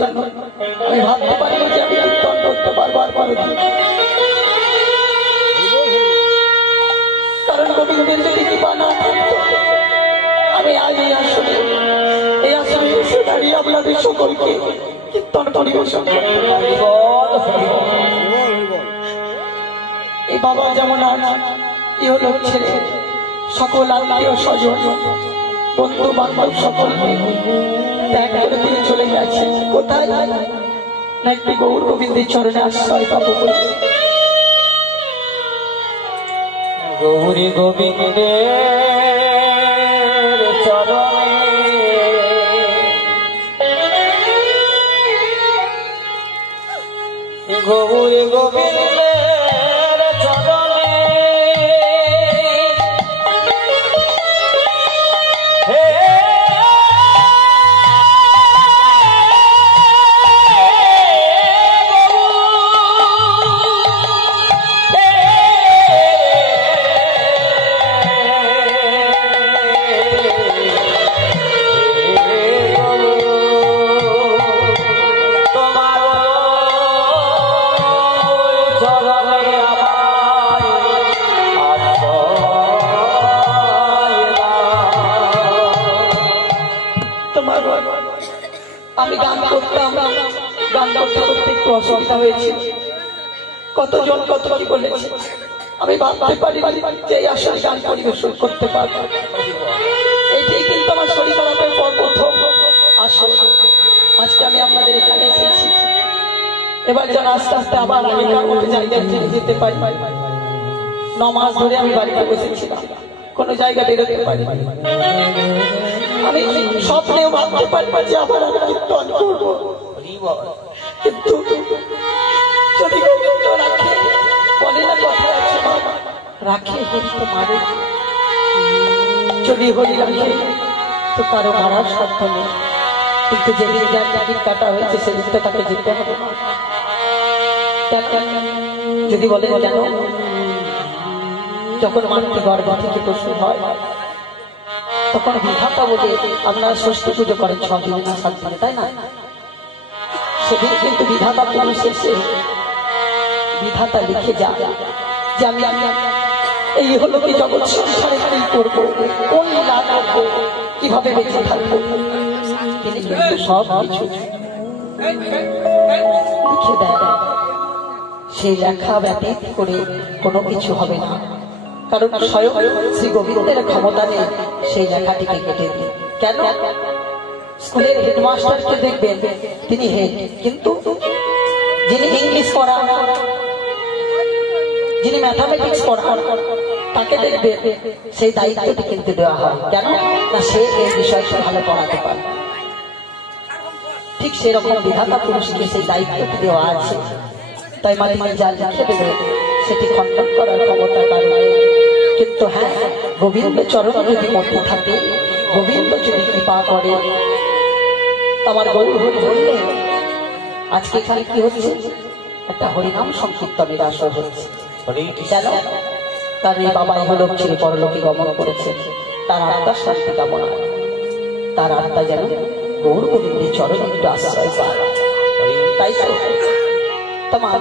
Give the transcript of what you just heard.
জন্য আমি ভাবতে পারি যে আমি কীর্তন করতে বারবার পারছি, কারণ গোবিন্দের যদি কৃপা না থাকতো আমি আজ এই আসনে এসে দাঁড়িয়ে আপনাদের সকলকে কীর্তন পরিবেশন করতে পারি। এই বাবা যেমন ইহলোক ছেড়ে সকল আত্মীয় স্বজন বন্ধু বান্ধব সকলকে ত্যাগ করে দিয়ে চলে গেছে কোথায় না একটি গৌর গোবিন্দের চরণে আশ্রয় পাবো বলে। গৌরী গোবিন্দের চরণে গৌরী গোবিন্দের চরণে আমি গান করতাম, গান করতে করতে একটু অসুবিধা হয়েছে, কতজন কত কি বলেছে, আমি ভাবতে পারি যে আসলে গান পরিবেশন করতে পারবো। এইটাই কিন্তু আমার শরীর খারাপের পর প্রথম আসল। আজকে আমি আপনাদের এখানে এসেছি, এবার যেন আস্তে আস্তে আবার আগেকার মতো জায়গায় যেতে পারি। 9 মাস ধরে আমি বাড়িতে বসেছিলাম, কোনো জায়গা বেরোতে পারি। আমি স্বপ্নেও ভাবতে পারি যে আবার আমি কীর্তন করবো, কিন্তু যদি গোবিন্দ রাখে, বলে না কথা আছে রাখে হরি তো মারে, যদি হরি রাখে তো কারো মারার সাধ্য নেই। কিন্তু যেদিন যার টিকিট কাটা হয়েছে সেদিন তো তাকে যেতে হবে। যদি বলে কেন, যখন মাতৃ গর্ভ থেকে প্রসূত হয় তখন বিধাতা বলে আপনারা ষষ্ঠী পুজো করেন 6 দিন না 7 দিনে, তাই না? সেদিন কিন্তু বিধাতা পুরুষ এসে বিধাতা লিখে যায় যে আমি এই হলো কি জগৎ সংসারে কি করবো, কোন লীলা করবো, কিভাবে বেঁচে থাকবো। তিনি কিন্তু সব কিছু লিখে দেয়। সেই লেখা ব্যতীত করে কোনো কিছু হবে না, কারণ স্বয়ং শ্রী গোবিন্দের ক্ষমতা নেই সেই লেখাটিকে কেটে দিই। কেন? স্কুলের হেডমাস্টারকে দেখবেন তিনি হেড, কিন্তু যিনি ইংলিশ পড়ান, যিনি ম্যাথামেটিক্স পড়ান, তাকে দেখবে সেই দায়িত্বটি কিন্তু দেওয়া হয়। কেন না সে এই বিষয়টি ভালো পড়াতে পারে। ঠিক সেরকম বিধাতা পুরুষকে সেই দায়িত্বটি দেওয়া আছে। তাই মাঝে মাঝে যা লিখে দেবে সেটি খণ্ডন করার ক্ষমতা তার নাই। কিন্তু হ্যাঁ, গোবিন্দ চরণ যদি মধ্যে থাকে, গোবিন্দ যদি কৃপা করে, আমার গৌর হরি বললে আজকে এখানে কি হচ্ছে, একটা হরিনাম সংকীর্তনের আসর হচ্ছে। কেন? তার এই বাবাই হলো ছেলে পরলোকে গমন করেছে, তার আত্মার শান্তি কামনা, তার আত্মা যেন গৌর গোবিন্দের চরণ একটু আশ্রয় পায়। তাই তো তোমার